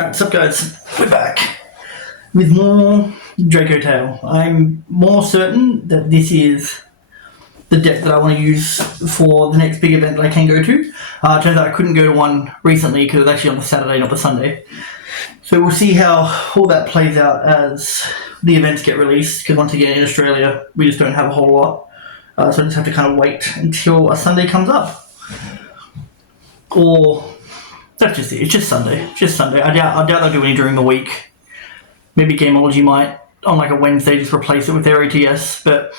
Alright, what's up guys? We're back with more Draco Tail. I'm more certain that this is the deck that I want to use for the next big event that I can go to. Turns out I couldn't go to one recently because it was actually on the Saturday, not the Sunday. So we'll see how all that plays out as the events get released, because once again in Australia we just don't have a whole lot. So I just have to kind of wait until a Sunday comes up. Or that's just it. It's just Sunday. Just Sunday. I doubt they'll do any during the week. Maybe Gameology might on like a Wednesday just replace it with their ATS, but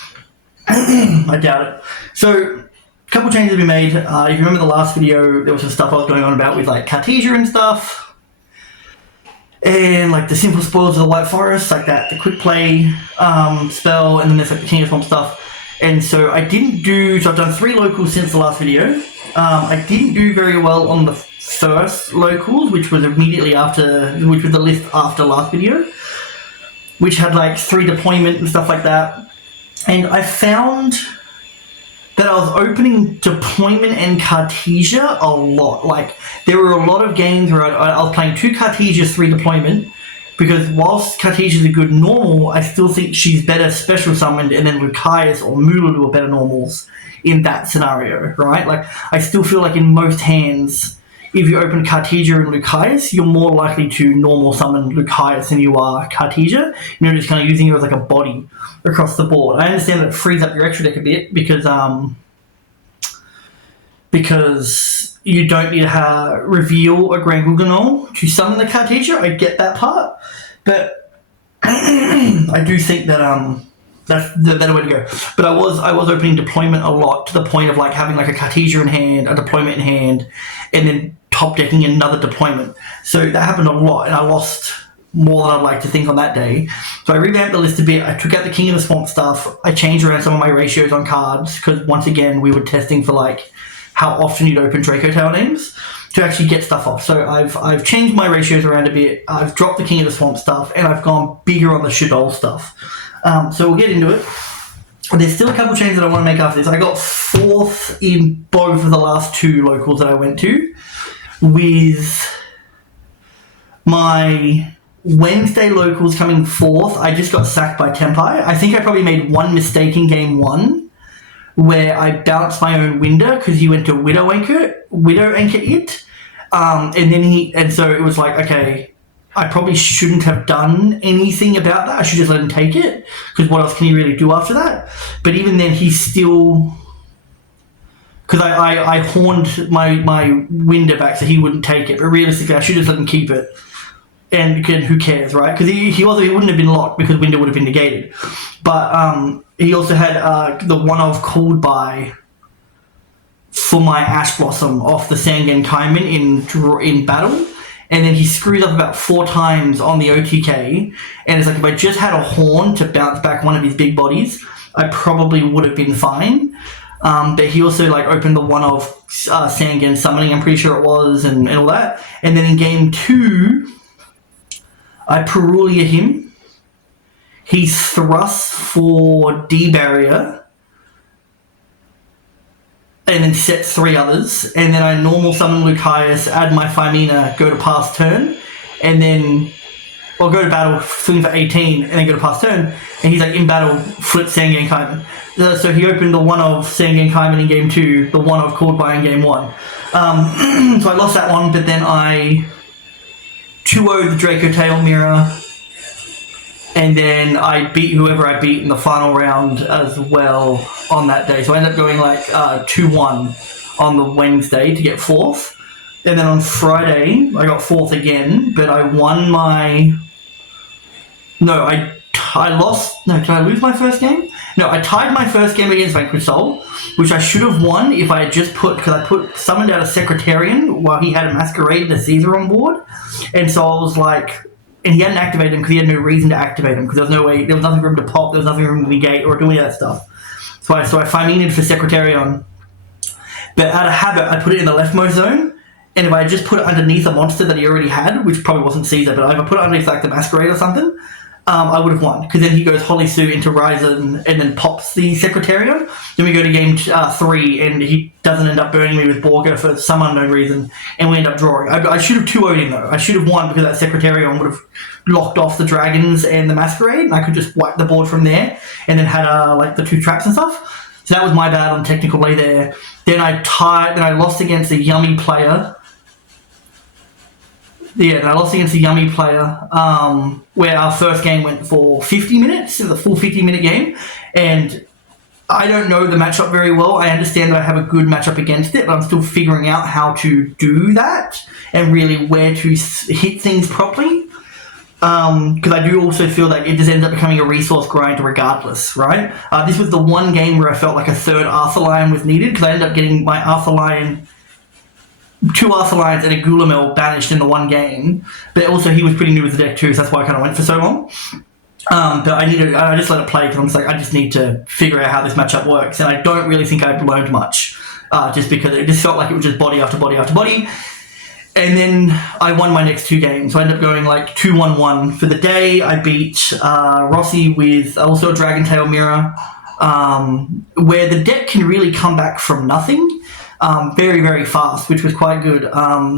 I doubt it. So a couple changes have been made. If you remember the last video, there was some stuff I was going on about with like Cartesia and stuff, and like the simple spoils of the White Forest, like that, the quick play spell, and then there's like the King of Swamp stuff. And so I've done 3 locals since the last video. I didn't do very well on the first locals, which was the list after last video, which had like 3 deployment and stuff like that. And I found that I was opening deployment and Cartesia a lot. Like, there were a lot of games where I was playing 2 Cartesias, 3 deployment, because whilst Cartesia's a good normal, I still think she's better special summoned, and then Lucaeus or Mulu are better normals in that scenario, right? Like, I still feel like in most hands, if you open Cartesia and Lucaeus, you're more likely to normal summon Lucaeus than you are Cartesia. You're just kind of using it as like a body across the board. I understand that it frees up your extra deck a bit because you don't need to reveal a Grand Guganol to summon the Cartesia. I get that part, but I do think that that's the better way to go. But I was opening deployment a lot, to the point of like having like a Cartesia in hand, a deployment in hand, and then top decking another deployment. So that happened a lot, and I lost more than I'd like to think on that day. So I revamped the list a bit. I took out the King of the Swamp stuff. I changed around some of my ratios on cards, because once again we were testing for like how often you'd open Draco Tail names to actually get stuff off. So I've changed my ratios around a bit. I've dropped the King of the Swamp stuff, and I've gone bigger on the Shadol stuff. So we'll get into it. There's still a couple changes that I want to make after this. I got 4th in both of the last 2 locals that I went to, with my Wednesday locals coming 4th. I just got sacked by Tempai. I think I probably made one mistake in game 1, where I bounced my own Winder because he went to Widow Anchor it, and so it was like, okay, I probably shouldn't have done anything about that. I should just let him take it, because what else can he really do after that? But even then, he's still, because I horned my Winder back so he wouldn't take it, but realistically I should just let him keep it. And again, who cares, right? Because he wouldn't have been locked because Winder would have been negated. But he also had the one-of called by for my Ash Blossom off the Sangan Kaiman in battle. And then he screwed up about 4 times on the OTK. And it's like, if I just had a horn to bounce back one of his big bodies, I probably would have been fine. But he also like opened the one-of Sangan summoning, I'm pretty sure it was, and all that. And then in game 2, I Perulia him. He thrusts for D-Barrier, and then set 3 others, and then I normal summon Lucaeus, add my Phimina, go to pass turn, and then I'll go to battle, swing for 18, and then go to pass turn, and he's like in battle, flip Sangan Kaiman. So he opened the one-of Sangan Kaiman in game 2, the one-of called by in game 1. So I lost that one, but then I 2-0'd the Draco Tail Mirror, and then I beat whoever I beat in the final round as well on that day. So I ended up going like 2-1 on the Wednesday to get 4th. And then on Friday, I got 4th again, but I won my... No, I lost... No, did I lose my first game? No, I tied my first game against Vanquish Soul, which I should have won if I had just because I summoned out a Secretarian while he had a Masquerade and a Caesar on board. And so I was like... And he hadn't activated him because he had no reason to activate him, because there was no way, there was nothing for him to pop, there was nothing for him to negate or do any of that stuff. So I Phiminaed for Secretarian, but out of habit I put it in the leftmost zone, and if I had just put it underneath a monster that he already had, which probably wasn't Caesar, but if I put it underneath like the Masquerade or something, I would have won, because then he goes Holly Sue into Ryzen and then pops the Secretariat. Then we go to game 3 and he doesn't end up burning me with Borga for some unknown reason, and we end up drawing. I should have 2-0'd him though. I should have won because that Secretariat would have locked off the Dragons and the Masquerade, and I could just wipe the board from there and then had like the 2 traps and stuff. So that was my bad on technical play there. Then I lost against a Yummy player. Yeah, and I lost against a Yummy player where our first game went for 50 minutes, the full 50-minute game, and I don't know the matchup very well. I understand that I have a good matchup against it, but I'm still figuring out how to do that and really where to hit things properly. Because I do also feel like it just ends up becoming a resource grind regardless, right? This was the one game where I felt like a third Arthur Lion was needed, because I ended up getting my Arthur Lion, 2 Arthur Lions and a Gulamel banished in the one game, but also he was pretty new with the deck too, so that's why I kind of went for so long. But I just let it play, because I'm just like, I just need to figure out how this matchup works, and I don't really think I've learned much, just because it just felt like it was just body after body after body. And then I won my next 2 games, so I ended up going like 2-1-1 for the day. I beat Rossi with also a Dragon Tail Mirror, where the deck can really come back from nothing very, very fast, which was quite good.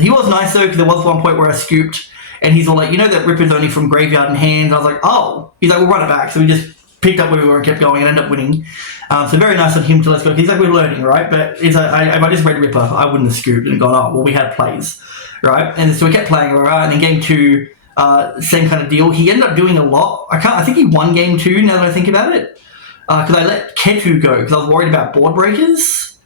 He was nice though, because there was one point where I scooped, and he's all like, that Ripper's only from graveyard and hand. I was like, oh. He's like, we'll run it back. So we just picked up where we were and kept going and ended up winning. So very nice of him to let's go. He's like, we're learning, right? But if I just read Ripper, I wouldn't have scooped and gone, oh, well, we had plays, right? And so we kept playing, right? And then game 2, same kind of deal. He ended up doing a lot. I think he won game 2 now that I think about it. Because I let Ketu go because I was worried about board breakers.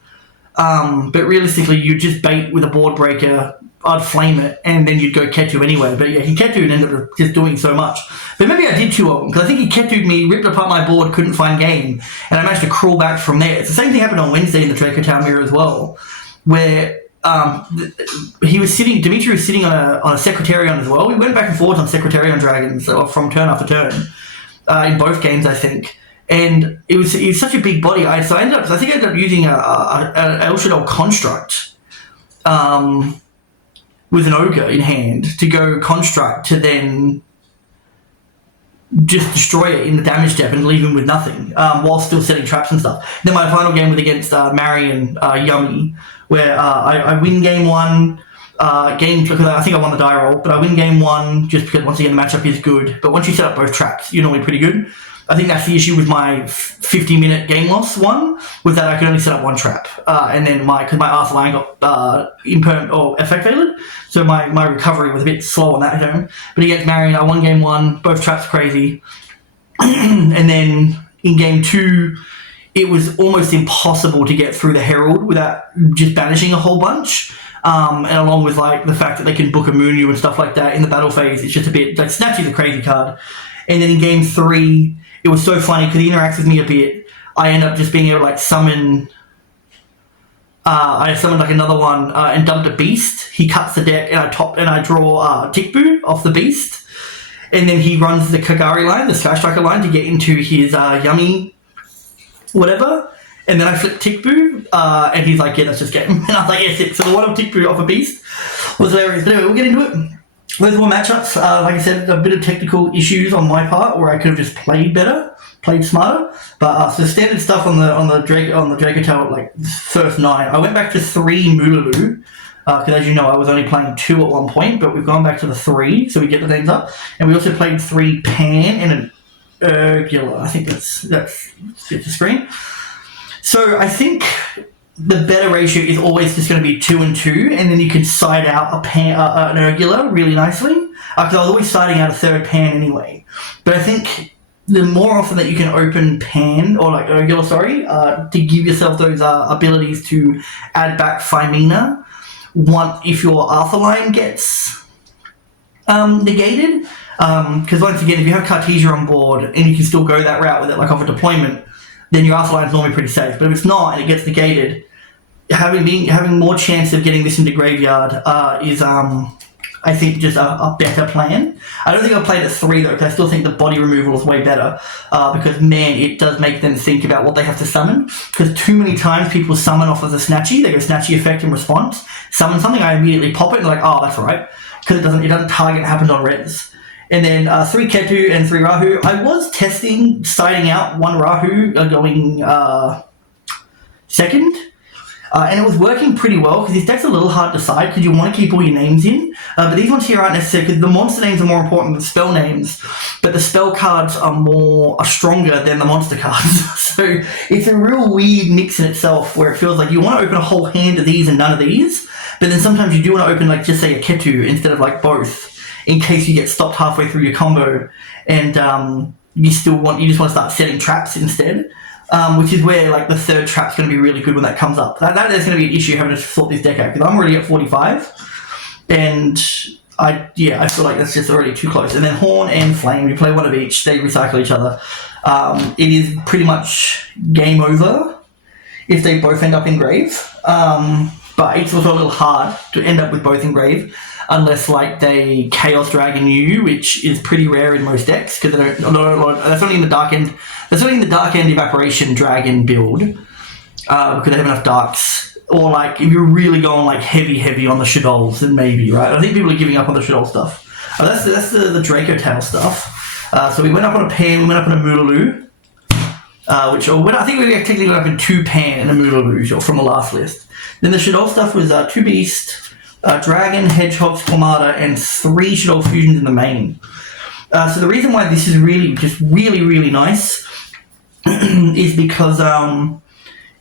But realistically, you just bait with a board breaker, I'd flame it, and then you'd go Ketu anyway. But yeah, he Ketu'd and ended up just doing so much. But maybe I did 2 of them, because I think he Ketu'd me, ripped apart my board, couldn't find game, and I managed to crawl back from there. It's the same thing happened on Wednesday in the Draco Town Mirror as well, where Dimitri was sitting on a Secretariat as well. We went back and forth on Secretariat Dragons from turn after turn in both games, I think. And it was such a big body. I think I ended up using an El Shaddai construct with an ogre in hand to go construct to then just destroy it in the damage step and leave him with nothing while still setting traps and stuff. Then my final game was against Marion Yummy, where I win game 1. Because I think I won the die roll, but I win game 1 just because once again the matchup is good. But once you set up both traps, you're normally pretty good. I think that's the issue with my 50-minute game loss one, was that I could only set up 1 trap. And then because my Arthur Lion got impermanent or effected, so my recovery was a bit slow on that turn. But against Marion, I won game 1, both traps crazy. And then in game 2, it was almost impossible to get through the Herald without just banishing a whole bunch. And along with like the fact that they can book a Moon You and stuff like that in the battle phase, it's just a bit like Snatchy's a crazy card. And then in game 3, it was so funny because he interacts with me a bit. I end up just being able to like summon. I summoned like another one and dumped a beast. He cuts the deck and I draw Tikbu off the beast, and then he runs the Kagari line, the Sky Striker line, to get into his Yummy whatever. And then I flip Tikbu, and he's like, yeah, let's just get him. And I was like, yes, yeah, so the one of Tikbu off a beast was hilarious. But anyway, we'll get into it. Those were matchups. Like I said, a bit of technical issues on my part where I could have just played better, played smarter. But so standard stuff on the Draco Tower, like first 9. I went back to 3 Moolulu, because as you know, I was only playing 2 at one point, but we've gone back to the 3, so we get the names up. And we also played 3 Pan and an Urgula. I think that's fit the screen. So I think the better ratio is always just going to be 2 and 2, and then you can side out an Urgula really nicely. Because I was always siding out a third Pan anyway. But I think the more often that you can open Pan, or like Urgula, sorry, to give yourself those abilities to add back Phimina, if your Arthur line gets negated. Because once again, if you have Cartesia on board and you can still go that route with it, like off a deployment, then your Arthur line is normally pretty safe. But if it's not and it gets negated, having more chance of getting this into graveyard is, I think, just a better plan. I don't think I've played at 3 though, because I still think the body removal is way better. Because man, it does make them think about what they have to summon. Because too many times people summon off of the Snatchy, they go Snatchy effect in response. Summon something, I immediately pop it and they're like, oh, that's right, because it doesn't target, it happens on res. And then 3 Ketu and 3 Rahu. I was starting out 1 Rahu going second. And it was working pretty well because this deck's a little hard to decide because you want to keep all your names in. But these ones here aren't necessary because the monster names are more important than the spell names. But the spell cards are stronger than the monster cards. So it's a real weird mix in itself where it feels like you want to open a whole hand of these and none of these. But then sometimes you do want to open like just say a Ketu instead of like both in case you get stopped halfway through your combo and you just want to start setting traps instead. Which is where like the 3rd trap's going to be really good when that comes up. That is going to be an issue having to sort this deck out because I'm already at 45, and I feel like that's just already too close. And then Horn and Flame, you play one of each. They recycle each other. It is pretty much game over if they both end up in grave. But it's also a little hard to end up with both in grave unless like they Chaos Dragon you, which is pretty rare in most decks because they don't. That's only in the Dark End. That's only in the Dark End Evaporation Dragon build because they have enough darks. Or like if you're really going like heavy on the Shadows, then maybe right. I think people are giving up on the Shadow stuff. That's the Draco Tail stuff. So we went up on a Pan, we went up on a Moolaloo, I think we technically went up in 2 Pan and a Moolaloo from the last list. Then the Shadow stuff was 2 Beast, Dragon, Hedgehog, Squamata, and 3 Shadow Fusions in the main. So the reason why this is really nice is because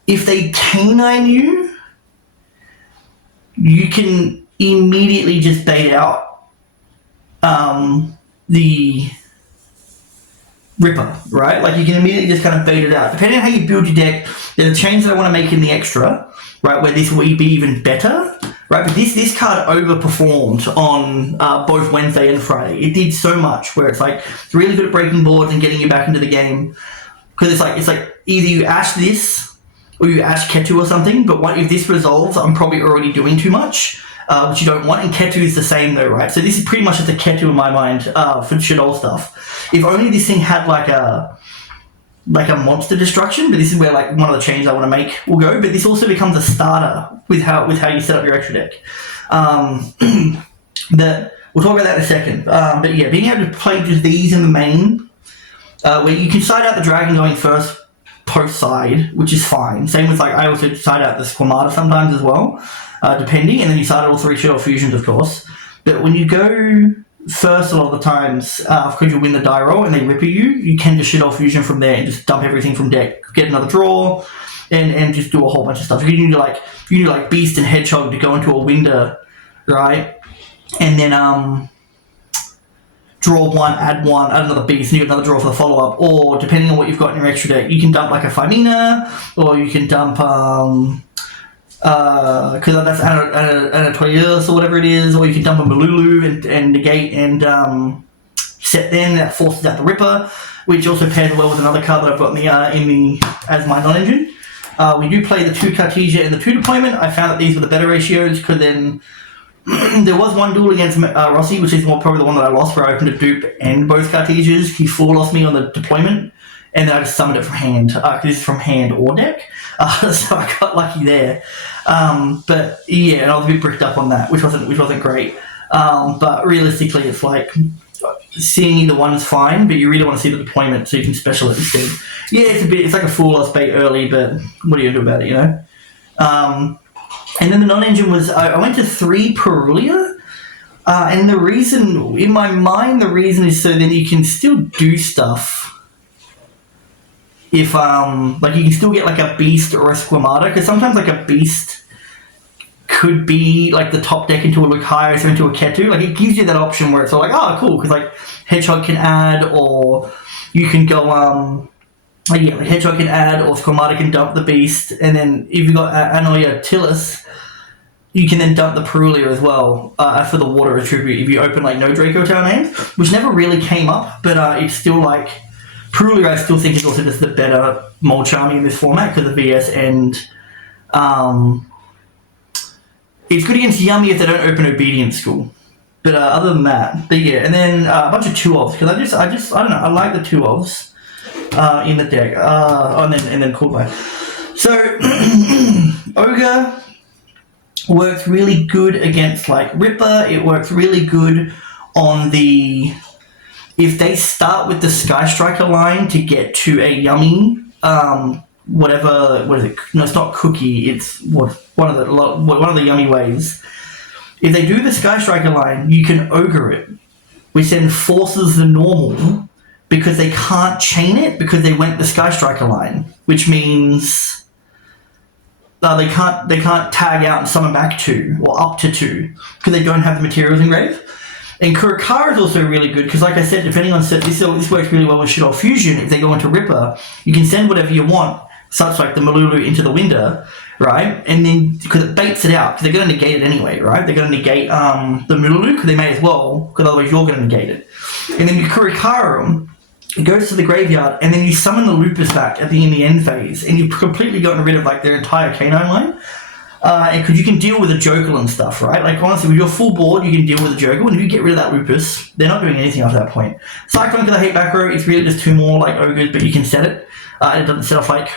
if they canine you can immediately just bait out the Ripper, right? Like you can immediately just kind of bait it out. Depending on how you build your deck, there's a change that I want to make in the extra, right, where this will be even better, right? But this card overperformed on both Wednesday and Friday. It did so much where it's like it's really good at breaking boards and getting you back into the game. Because it's like either you ash this or you ash Ketu or something, but if this resolves, I'm probably already doing too much, which you don't want, and Ketu is the same though, right? So this is pretty much just a Ketu in my mind for Shadow stuff. If only this thing had like a monster destruction, but this is where like one of the changes I want to make will go, but this also becomes a starter with how you set up your extra deck. But we'll talk about that in a second. But yeah, being able to play just these in the main, where you can side out the dragon going first post side, which is fine. Same with like I also side out the Squamata sometimes as well, depending, and then you side out all 3 Shadow Fusions, of course. But when you go first, a lot of the times, because you win the die roll and they ripper you can just Shadow Fusion from there and just dump everything from deck, get another draw, and just do a whole bunch of stuff. You can do like Beast and Hedgehog to go into a window, right? And then draw 1, add another Beast, and you get another draw for the follow-up. Or, depending on what you've got in your extra deck, you can dump like a Fimina, or you can dump, because that's Anatolius or whatever it is, or you can dump a Malulu and negate and set then, that forces out the Ripper, which also pairs well with another card that I've got in the as my non-engine. We do play the 2 Cartesia and the 2 Deployment. I found that these were the better ratios because then there was one duel against Rossi, which is probably the one that I lost, where I opened a dupe and both Cartesias. He full lost me on the Deployment, and then I just summoned it from hand, because this is from hand or deck. So I got lucky there. But yeah, and I was a bit bricked up on that, which wasn't great. But realistically, it's like seeing either one is fine, but you really want to see the Deployment so you can special it instead. Yeah, it's like a full loss bait early, but what are you going to do about it, you know? And then the non-engine was, I went to 3 Perulia, and the reason, in my mind, the reason is so then you can still do stuff. If, like you can still get like a Beast or a Squamata, because sometimes like a Beast could be like the top deck into a Lucaris or into a Ketu. Like it gives you that option where it's all like, oh cool, because like Hedgehog can add, or you can go, like Hedgehog can add, or Squamata can dump the Beast, and then if you've got Anoia Tillis, you can then dump the Perulia as well for the water attribute if you open like no Draco Tail names, which never really came up, but it's still like Perulia. I still think is also just the better Mold Charming in this format because of VS, and it's good against Yummy if they don't open Obedience School. But other than that, but yeah, and then a bunch of 2-ofs because I don't know, I like the 2-ofs in the deck. And then Cool Play. So Ogre works really good against like Ripper. It works really good on the if they start with the Sky Striker line to get to a yummy, whatever, what is it? No, it's not cookie. It's one of the yummy ways. If they do the Sky Striker line, you can ogre it, which then forces the normal because they can't chain it because they went the Sky Striker line, which means they can't tag out and summon back 2 or up to 2 because they don't have the materials engraved. And Kurikara is also really good because, like I said, depending on set, this works really well with Shadow Fusion. If they go into Ripper, you can send whatever you want, such like the Malulu into the window, right? And then because it baits it out, because they're going to negate it anyway, right? They're going to negate the Malulu because they may as well, because otherwise you're going to negate it. And then you Kurikara them, it goes to the graveyard, and then you summon the Lupus back in the end phase, and you've completely gotten rid of like their entire canine line. And because you can deal with a Jokel and stuff, right? Like, honestly, with your full board, you can deal with a Jokel, and if you get rid of that Lupus, they're not doing anything after that point. Cyclone, because I hate back row, it's really just 2 more, like, ogres, but you can set it. It doesn't set off, like,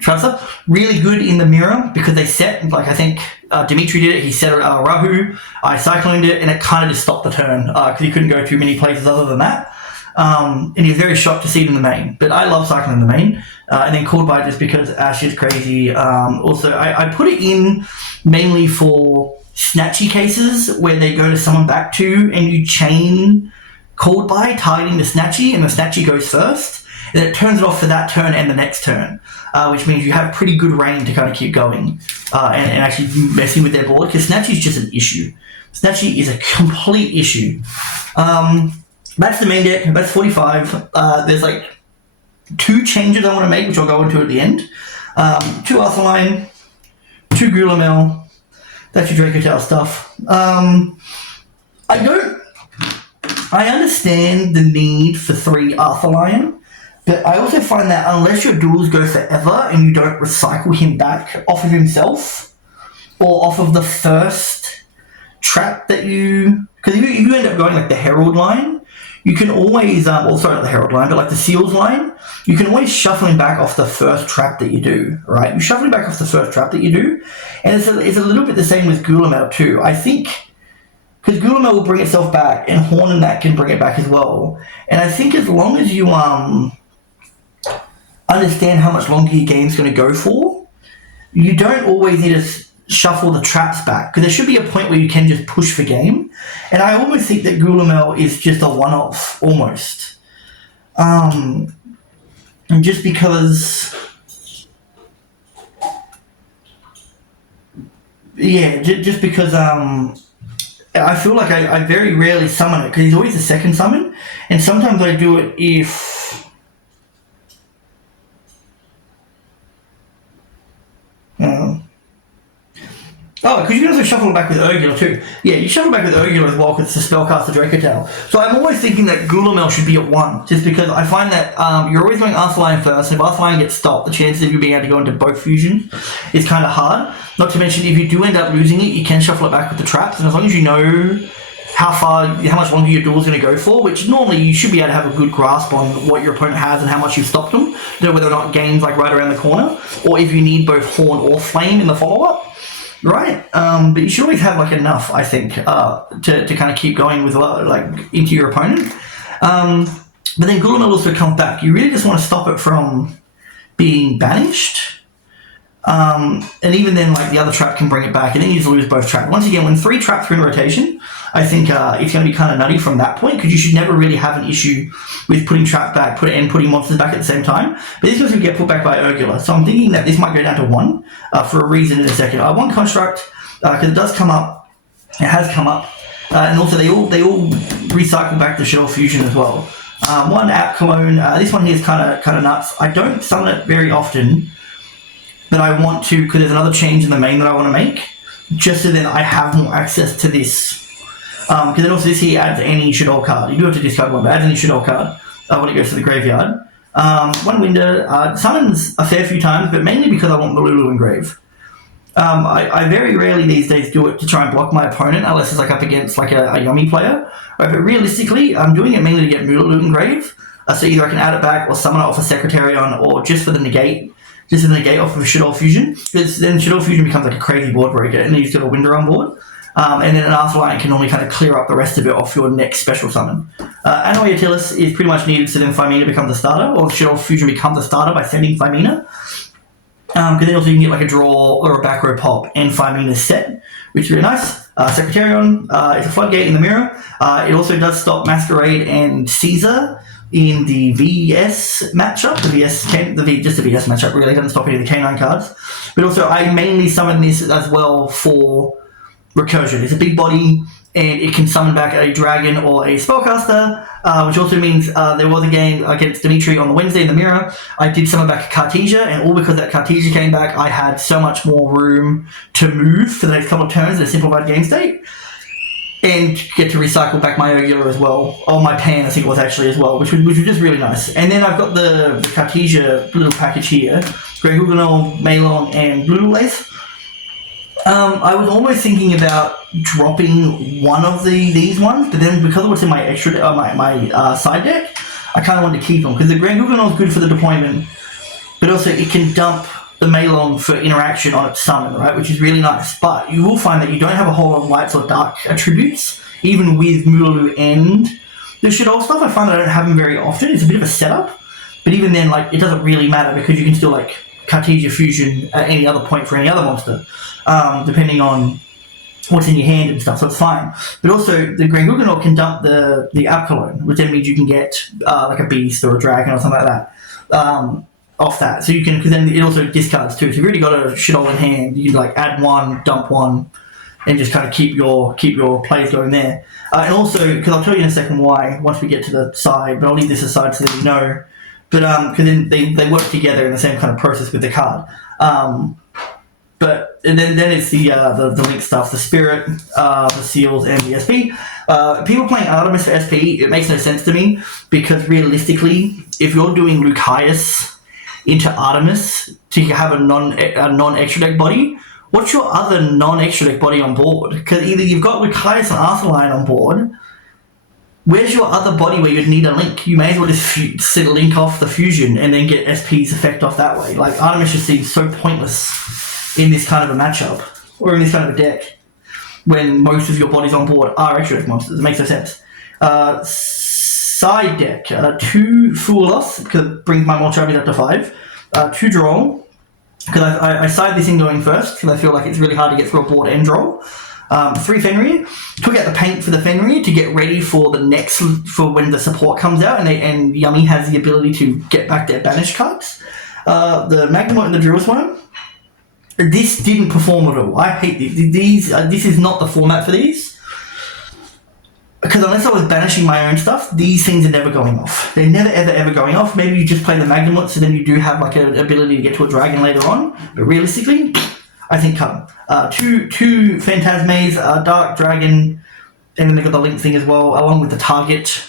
Tracer. Really good in the mirror, because they set, like, I think Dimitri did it, he set Rahu, I cycloned it, and it kind of just stopped the turn, because he couldn't go too many places other than that. And he was very shocked to see it in the main. But I love cycling in the main. And then called by just because Ash is crazy. Also, I put it in mainly for snatchy cases where they go to someone back to and you chain called by targeting the snatchy and the snatchy goes first. And it turns it off for that turn and the next turn, which means you have pretty good range to kind of keep going and actually messing with their board because snatchy is just an issue. Snatchy is a complete issue. That's the main deck. That's 45. There's like 2 changes I want to make, which I'll go into at the end. 2 Arthaline, 2 Gulamel. That's your Dracotel stuff. I understand the need for 3 Arthaline, but I also find that unless your duels go forever and you don't recycle him back off of himself or off of the first trap that you... Because if you end up going like the Herald line, you can always, not the Herald line, but like the Seals line, you can always shuffle him back off the first trap that you do, right? You shuffle him back off the first trap that you do, and it's a little bit the same with Gulamel too. I think, because Gulamel will bring itself back, and Horn and that can bring it back as well. And I think as long as you understand how much longer your game's going to go for, you don't always need to shuffle the traps back, because there should be a point where you can just push for game. And I almost think that Gulamel is just a one-off, almost. And just because... Yeah, just because I feel like I very rarely summon it, because he's always the second summon, and sometimes I do it if... Oh, because you can also shuffle it back with Urgula too. Yeah, you shuffle back with Urgula as well because it's a spellcaster Dracotel. So I'm always thinking that Gulamel should be at 1, just because I find that you're always going Arthaline first, and if Arthaline gets stopped, the chances of you being able to go into both fusions is kind of hard. Not to mention, if you do end up losing it, you can shuffle it back with the traps, and as long as you know how much longer your duel is going to go for, which normally you should be able to have a good grasp on what your opponent has and how much you've stopped them, to know whether or not game's like right around the corner, or if you need both Horn or Flame in the follow-up. Right, but you should always have like enough, I think, to kind of keep going with like into your opponent. But then Gulamel also comes back. You really just want to stop it from being banished. And even then, like the other trap can bring it back, and then you just lose both traps. Once again, when 3 traps are in rotation, I think it's going to be kind of nutty from that point, because you should never really have an issue with putting trap back and putting monsters back at the same time. But this doesn't get put back by Urgula, so I'm thinking that this might go down to 1 for a reason in a second. 1 construct, because it does come up. It has come up, and also they all recycle back the Shell Fusion as well. 1 App Cologne. This one here is kind of nuts. I don't summon it very often, but I want to, because there's another change in the main that I want to make, just so then I have more access to this. Because then also this here adds any Shadow card. You do have to discard 1, but adds any Shadow card when it goes to the graveyard. 1 window, summons a fair few times, but mainly because I want Malulu engrave. I very rarely these days do it to try and block my opponent, unless it's like up against like a Yummy player. Right, but realistically, I'm doing it mainly to get Malulu engrave. So either I can add it back or summon it off a Secretarion, or just for the negate. Just to negate off of Shadow Fusion, because then Shadow Fusion becomes like a crazy board breaker, and then you've got a window on board. And then an Arthaline can normally kind of clear up the rest of it off your next special summon. Anoyatilis is pretty much needed so then Thymina becomes a starter, or Shell Fusion becomes a starter by sending Thymina. Because then also you can get like a draw or a back row pop and Thymina set, which is really nice. Secretarion is a floodgate in the mirror. It also does stop Masquerade and Caesar in the VS matchup. Just the VS matchup really doesn't stop any of the K9 cards. But also I mainly summon this as well for recursion. It's a big body and it can summon back a dragon or a spellcaster, which also means there was a game against Dimitri on the Wednesday in the mirror. I did summon back a Cartesia, and all because that Cartesia came back, I had so much more room to move for the next couple of turns in a simplified game state, and get to recycle back my Ogula as well, or my Pan I think it was actually as well, which was just really nice. And then I've got the Cartesia little package here, Greg Huguenot, Malon, and Blue Lace. I was almost thinking about dropping one of these ones, but then because of what's in my extra my side deck, I kind of wanted to keep them because the Grand Huguenot is good for the deployment, but also it can dump the Malon for interaction on its summon, right, which is really nice. But you will find that you don't have a whole lot of lights or dark attributes, even with Mululu and the Shadol stuff. I find that I don't have them very often. It's a bit of a setup, but even then, like, it doesn't really matter because you can still like Cartesia Fusion at any other point for any other monster, depending on what's in your hand and stuff, so it's fine. But also, the Grand Huguenot can dump the Abcalone, which then means you can get like a beast or a dragon or something like that off that. So you can, because then it also discards too. So you've already got a Shadol in hand, you can like add one, dump one, and just kind of keep your plays going there. And also, because I'll tell you in a second why once we get to the side, but I'll leave this aside so that you know. But because then they work together in the same kind of process with the card. But and then it's the link stuff, the Spirit, the Seals, and the SP. People playing Artemis for SP, it makes no sense to me because realistically, if you're doing Lucius into Artemis to have a non extra deck body, what's your other non extra deck body on board? Because either you've got Lucius and Arthurline on board. Where's your other body where you'd need a link? You may as well just set a link off the fusion and then get SP's effect off that way. Like, Artemis just seems so pointless in this kind of a matchup, or in this kind of a deck, when most of your bodies on board are extra deck monsters. It makes no sense. Side deck, 2 Fool Us, because it brings my Moltravis up to 5. 2 Droll, because I side this in going first, because I feel like it's really hard to get through a board and Droll. 3 Fenrir. Took out the paint for the Fenrir to get ready for the next, for when the support comes out, and Yummy has the ability to get back their banished cards. The Magnemite and the Drill's one. This didn't perform at all. I hate these. This is not the format for these. Because unless I was banishing my own stuff, these things are never going off. They're never, ever going off. Maybe you just play the Magnemite, so then you do have like an ability to get to a dragon later on. But realistically, I think cut them. Two Phantasmes, Dark Dragon, and then they got the Link thing as well, along with the target.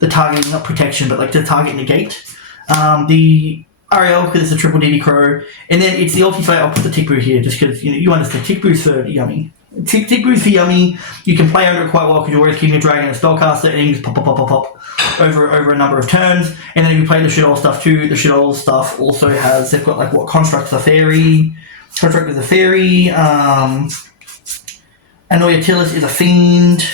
The target, not protection, but like the target negate. The Ariel, because it's a triple DD Crow. And then it's the ulti-fight. I'll put the Tick-Boo here, just because you understand. Tick-Boo's for Yummy. Tick-Boo's for Yummy. You can play under it quite well, because you're always keeping a dragon and a spellcaster, and you just pop over a number of turns. And then if you play the Shadol stuff too, the Shadol stuff also has, they've got like what, Construct's a Fairy. Construct is a Fairy. Anoyatilis is a Fiend.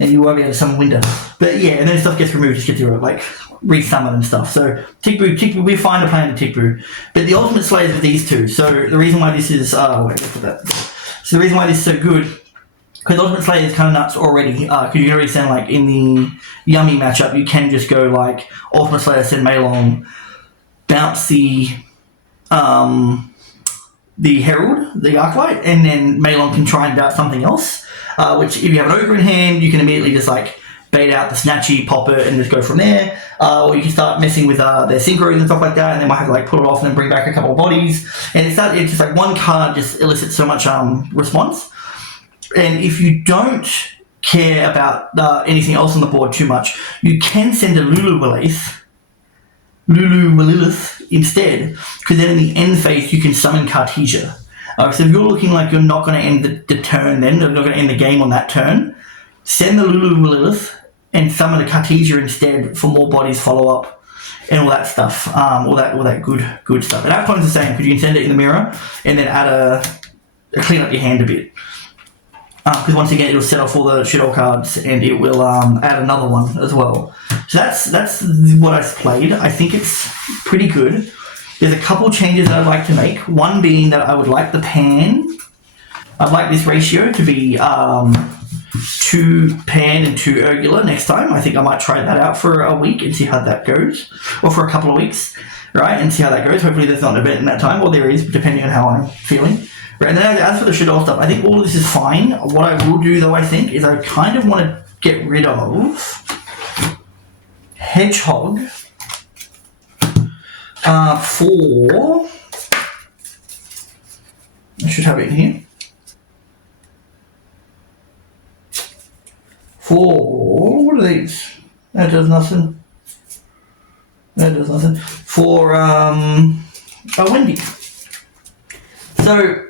And you won't be able to summon Winter. But yeah, and then stuff gets removed, just get to like resummon and stuff. So Tick-Boo, we're fine to play under Tick-Boo. But the Ultimate Slayer is with these two. So the reason why this is So the reason why this is so good, because Ultimate Slayer is kind of nuts already, because you can already send like in the Yummy matchup, you can just go like Ultimate Slayer, send Malon, bounce the Herald, the Arclight, and then Malon can try and bounce something else. Which, if you have an Ogre in hand, you can immediately just like bait out the Snatchy, pop it, and just go from there. Or you can start messing with their synchros and stuff like that, and they might have to like pull it off and then bring back a couple of bodies. And it's just like one card just elicits so much response. And if you don't care about anything else on the board too much, you can send a Lulu Willilith instead, because then in the end phase you can summon Cartesia. So if you're looking like you're not going to end the turn then, you're not going to end the game on that turn, send the Lulu Willilith and summon a Cartesia instead for more bodies follow-up and all that stuff, all that good stuff. And Outcline's the same, because you can send it in the mirror and then add clean up your hand a bit. because once again it'll set off all the shit-all cards and it will add another one as well. So that's what I've played. I think it's pretty good. There's a couple changes that I'd like to make. One being that I would like the pan. I'd like this ratio to be 2 pan and 2 Urgula next time. I think I might try that out for a week and see how that goes. Or for a couple of weeks, right? And see how that goes. Hopefully there's not an event in that time, or there is, depending on how I'm feeling. Right, and then as for the shit-all stuff, I think all of this is fine. What I will do, though, I think, is I kind of want to get rid of Hedgehog for... I should have it in here. For... What are these? That does nothing. That does nothing. For Wendy. So...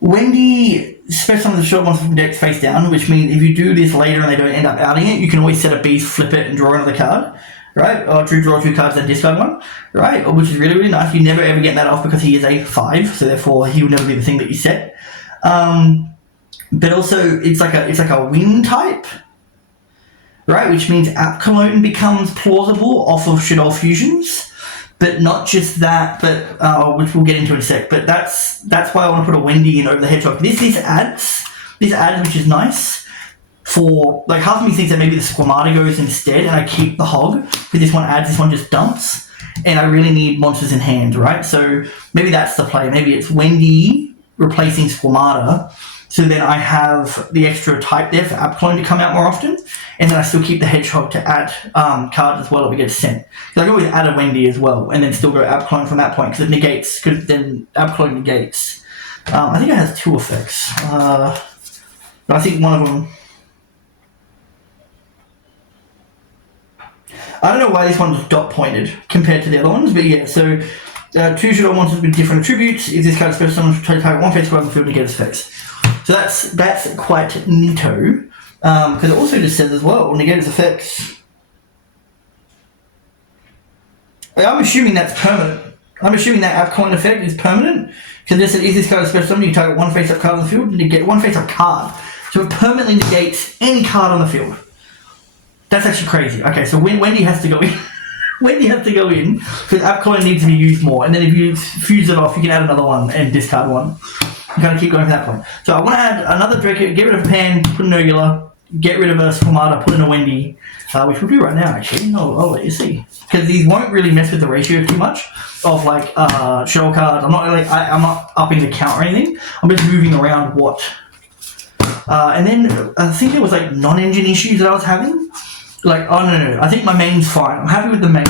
Wendy spreads some of the short ones from decks face down, which means if you do this later and they don't end up outing it, you can always set a beast, flip it, and draw another card, right? Or draw 2 cards and discard one, right? Which is really, really nice. You never ever get that off because he is a 5, so therefore he will never be the thing that you set. But also, it's like a win type, right? Which means App Cologne becomes plausible off of shit-all fusions. But not just that, but which we'll get into in a sec. But that's why I want to put a Wendy in over the Hedgehog. This adds, which is nice. For like half of me thinks that maybe the Squamata goes instead, and I keep the Hog because this one adds, this one just dumps, and I really need monsters in hand, right? So maybe that's the play. Maybe it's Wendy replacing Squamata. So then I have the extra type there for App Clone to come out more often, and then I still keep the Hedgehog to add cards as well if it gets sent. Because I can always add a Wendy as well, and then still go App Clone from that point, because it negates, because then App Clone negates. I think it has 2 effects, but I think one of them... I don't know why this one's dot pointed compared to the other ones, but yeah, so 2 shit-all monsters with different attributes. If this card is special, someone try to target one face card on the field to get its effects. So that's quite neato, because it also just says as well, negate its effects. I'm assuming that's permanent. I'm assuming that App Coin effect is permanent, because this said, if this card is special, you target one face-up card on the field and negate one face-up card. So it permanently negates any card on the field. That's actually crazy. Okay, so Wendy has to go in. Wendy has to go in, because App Coin needs to be used more, and then if you fuse it off, you can add another one and discard one. You gotta keep going from that point. So I want to add another Draco, get rid of a Pan, put an Urgula, get rid of a Squamata, put in a Wendy, which we'll do right now actually. I'll let you see. Because these won't really mess with the ratio too much of like shell cards. I'm not upping the count or anything. I'm just moving around what. And then I think there was like non-engine issues that I was having. Like, oh no, I think my main's fine. I'm happy with the main.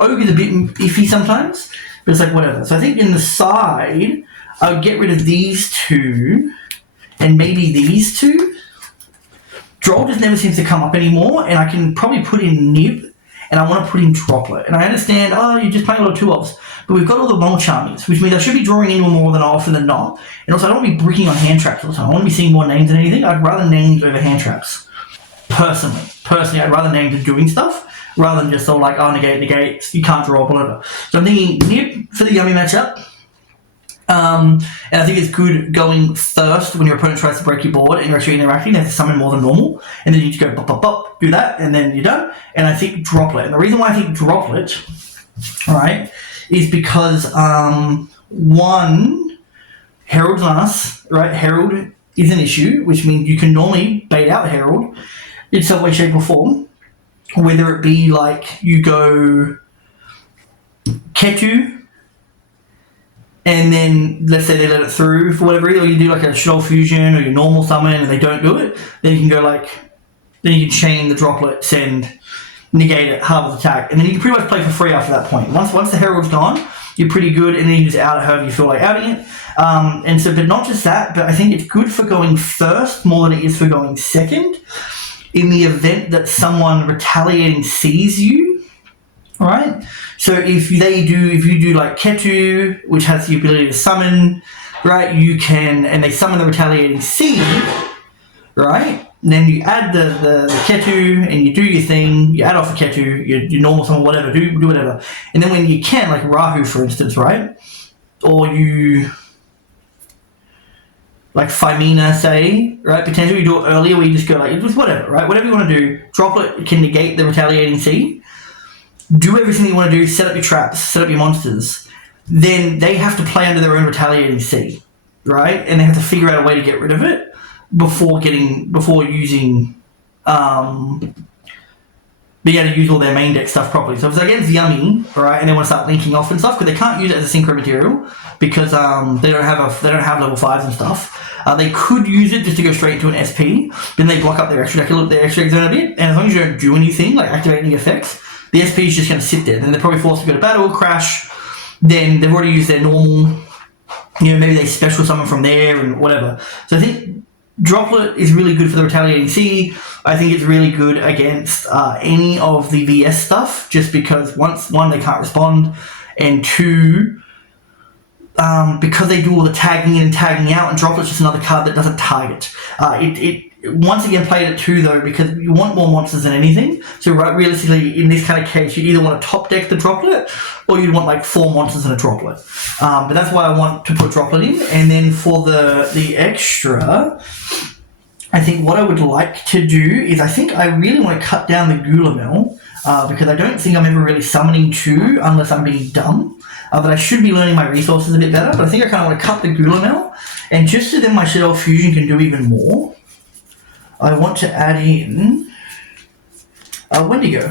Ogre's a bit iffy sometimes, but it's like whatever. So I think in the side, I would get rid of these 2, and maybe these 2. Droll just never seems to come up anymore, and I can probably put in Nib, and I want to put in Droplet. And I understand, you're just playing a lot of 2-ofs, but we've got all the more Charmies, which means I should be drawing in more than often than not. And also, I don't want to be bricking on hand traps all the time. I want to be seeing more names than anything. I'd rather names over hand traps. Personally, I'd rather names than doing stuff, rather than just all like, negate, you can't draw, whatever. So I'm thinking Nib for the Yummy matchup. And I think it's good going first when your opponent tries to break your board and you're actually interacting. They have to summon more than normal, and then you just go bop, bop, bop, do that, and then you're done. And I think Droplet. And the reason why I think Droplet, right, is because one, Herald's on us, right? Herald is an issue, which means you can normally bait out Herald in some way, shape, or form. Whether it be like you go Ketu, and then let's say they let it through for whatever reason, or you do like a shell fusion or your normal summon and they don't do it, then you can go like, then you can chain the Droplet, send, negate it, halve attack, and then you can pretty much play for free after that point. Once the Herald's gone, you're pretty good, and then you just out it however you feel like outing it. And so, but not just that, but I think it's good for going first more than it is for going second. In the event that someone retaliating sees you, right? So if you do like Ketu, which has the ability to summon, right? You can, and they summon the retaliating seed, right? And then you add the Ketu and you do your thing, you add off the Ketu, your normal summon, whatever, do whatever. And then when you can, like Rahu for instance, right? Or you like Phimina, say, right? Potentially you do it earlier where you just go like, just whatever, right? Whatever you want to do, Droplet can negate the Retaliating Sea. Do everything you want to do, set up your traps, set up your monsters. Then they have to play under their own Retaliating Sea, right? And they have to figure out a way to get rid of it before using being able to use all their main deck stuff properly. So if it's against Yummy, right, and they want to start linking off and stuff, because they can't use it as a synchro material because they don't have level 5s and stuff. They could use it just to go straight into an SP, then they block up their extra deck zone a bit, and as long as you don't do anything, like activate any effects, the SP is just going to sit there. Then they're probably forced to go to battle, crash, then they've already used their normal, maybe they special summon from there and whatever. So I think Droplet is really good for the Retaliating Sea. I think it's really good against any of the VS stuff, just because one, they can't respond, and two, because they do all the tagging in and tagging out, and Droplet's just another card that doesn't target. It once again played at 2 though, because you want more monsters than anything. So realistically, in this kind of case, you either want to top deck the Droplet, or you'd want like 4 monsters and a Droplet. But that's why I want to put Droplet in. And then for the extra, I think what I would like to do is, I think I really want to cut down the Gulamel, because I don't think I'm ever really summoning 2 unless I'm being dumb. But I should be learning my resources a bit better. But I think I kind of want to cut the Gulamel, and just so then my Shadow Fusion can do even more, I want to add in Wendigo. I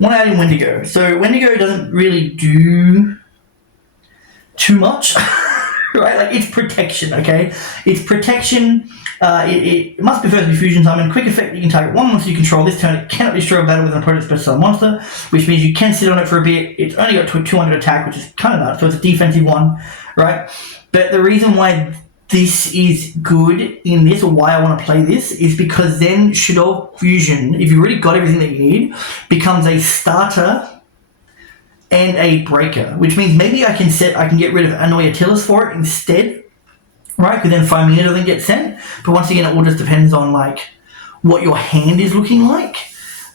want to add in Wendigo. So Wendigo doesn't really do too much, right? Like, it's protection, okay? It's protection. It must be first be fusion summon. Quick effect, you can target one monster you control. This turn it cannot destroy a battle with an opponent's special summon monster, which means you can sit on it for a bit. It's only got 200 attack, which is kind of nuts, so it's a defensive one, right? But the reason why this is good in this, or why I want to play this, is because then Shadow Fusion, if you've already got everything that you need, becomes a starter and a breaker, which means maybe I can get rid of Anoyatilis for it instead, right? Because then Phimina doesn't get sent. But once again, it all just depends on like what your hand is looking like,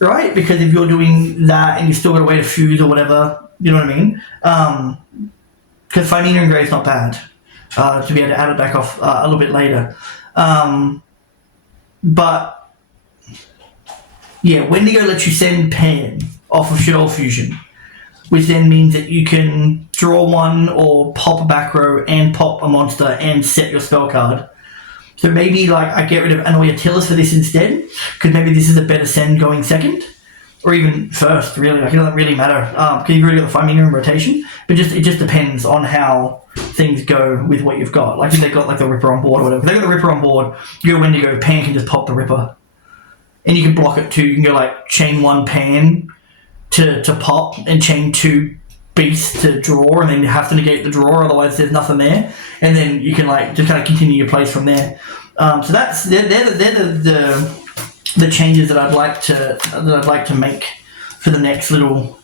right? Because if you're doing that and you've still got a way to fuse or whatever, you know what I mean? Because Phimina and Grey is not bad. To be able to add it back off a little bit later. But yeah, Wendigo lets you send Pan off of Shadow Fusion, which then means that you can draw one or pop a back row and pop a monster and set your spell card. So maybe like I get rid of Anoyatilis for this instead, because maybe this is a better send going second, or even first, really. Like, it doesn't really matter, because you've already got the Phimina in rotation, but it just depends on how things go with what you've got. Like, if they've got like the Ripper on board or whatever. If they've got the Ripper on board, you go Wendigo, Pan can just pop the Ripper. And you can block it too. You can go like chain 1 Pan to pop, and chain 2 Beast to draw, and then you have to negate the draw, otherwise there's nothing there. And then you can like just kind of continue your plays from there. So they're the changes that I'd like to make for the next little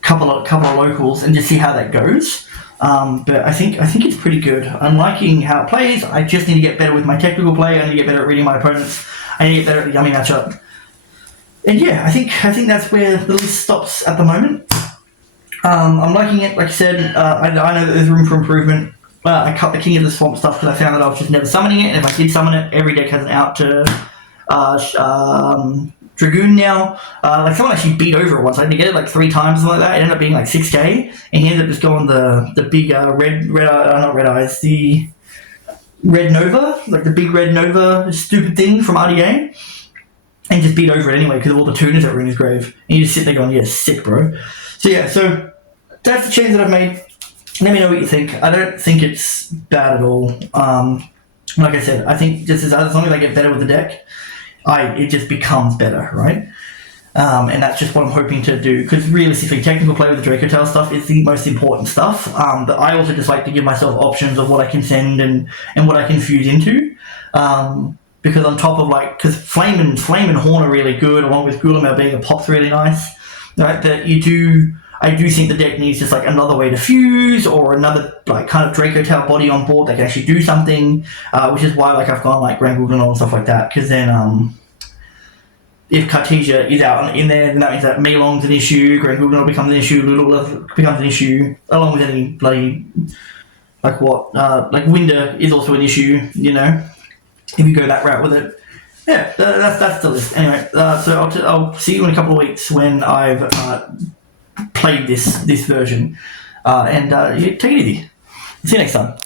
couple of locals, and just see how that goes. But I think it's pretty good. I'm liking how it plays. I just need to get better with my technical play. I need to get better at reading my opponents. I need to get better at the Yummy matchup. And yeah, I think that's where the list stops at the moment. I'm liking it. Like I said, I know that there's room for improvement. I cut the King of the Swamp stuff because I found that I was just never summoning it. And if I did summon it, every deck has an out to Dragoon now. Like, someone actually beat over it once. I had to get it like 3 times, something like that. It ended up being like 6k, and he ended up just going the big the Red Nova, like the big Red Nova stupid thing from RDA, and just beat over it anyway because of all the tuners that were in his grave. And you just sit there going, yeah, sick, bro. So yeah, so that's the change that I've made. Let me know what you think. I don't think it's bad at all. Like I said, I think just as long as I get better with the deck, it just becomes better, right? And that's just what I'm hoping to do, because realistically, technical play with the Draco Tail stuff is the most important stuff. But I also just like to give myself options of what I can send and what I can fuse into. Because on top of because Flame and Horn are really good, along with Gulamel being a pop's really nice, right? That I do think the deck needs just like another way to fuse, or another like kind of Draco Tail body on board that can actually do something, which is why like I've gone like Grand Gugnol and stuff like that, because then if Cartesia is out in there, then that means that Meilong's an issue, Grand Gugnol becomes an issue, Lulith becomes an issue, along with any bloody like what like Winder is also an issue. You know, if you go that route with it. Yeah, that's the list. Anyway, so I'll see you in a couple of weeks when I've played this version, and take it easy. See you next time.